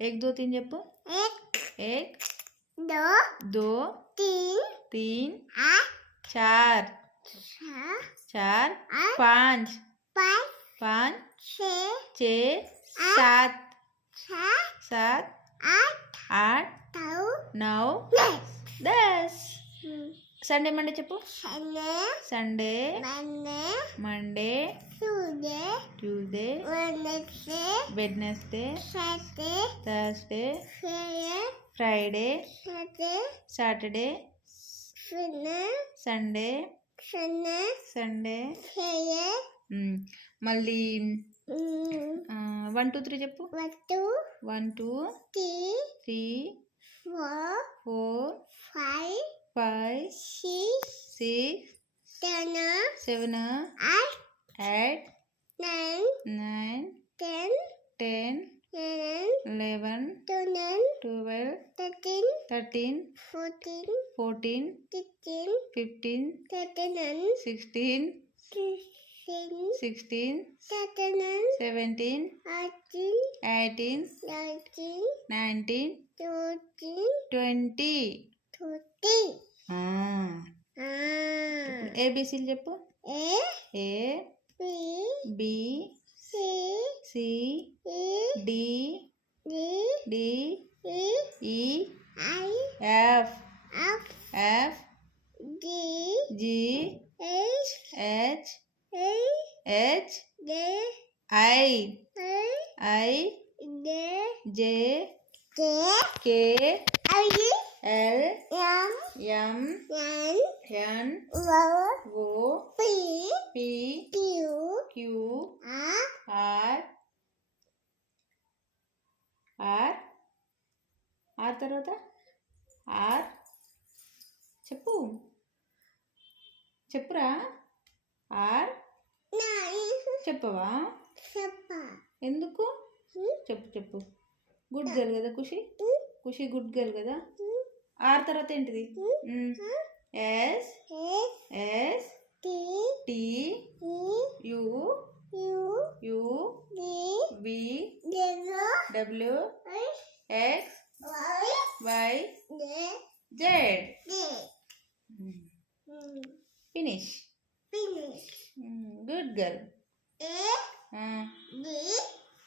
एक दो तीन చెప్పు. एक दो तीन चार चार पाँच छः सात सात आठ नौ 10. संडे मंडे చెప్పు. Sunday Monday Tuesday Wednesday Thursday Friday Saturday Sunday మళ్ళీ 1 2 3 చెప్పు. 1 2 3 4 5 6 7 8 9 10 11 12 13 14 15 16 17 18 19 20. ఏబిసిలు చెప్పు. A B C D E F G H I J K L M N O P Q R తర్వాత ఆర్ చెప్పురా. ఆర్ చెప్పవా? ఎందుకు? చెప్పు. గుడ్ గర్ల్ కదా ఖుషి గుడ్ గర్ల్ కదా. ఆర్ తర్వాత ఏంటిది? S T U V W X Y Z. Finish. Good girl.